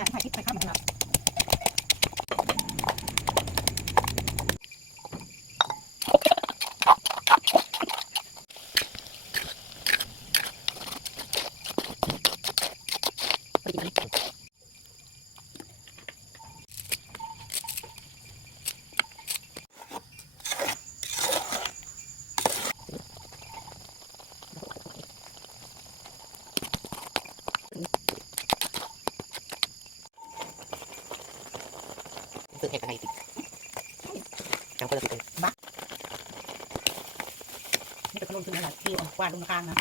แต่ถ่ายคไปข้ามครับไปกินเลย แข่งกันให้ติดจังคนลยติดเลยบ้านี่เป็นขนมถึงอะไรที่อ่อนกว่าลงข้างนะ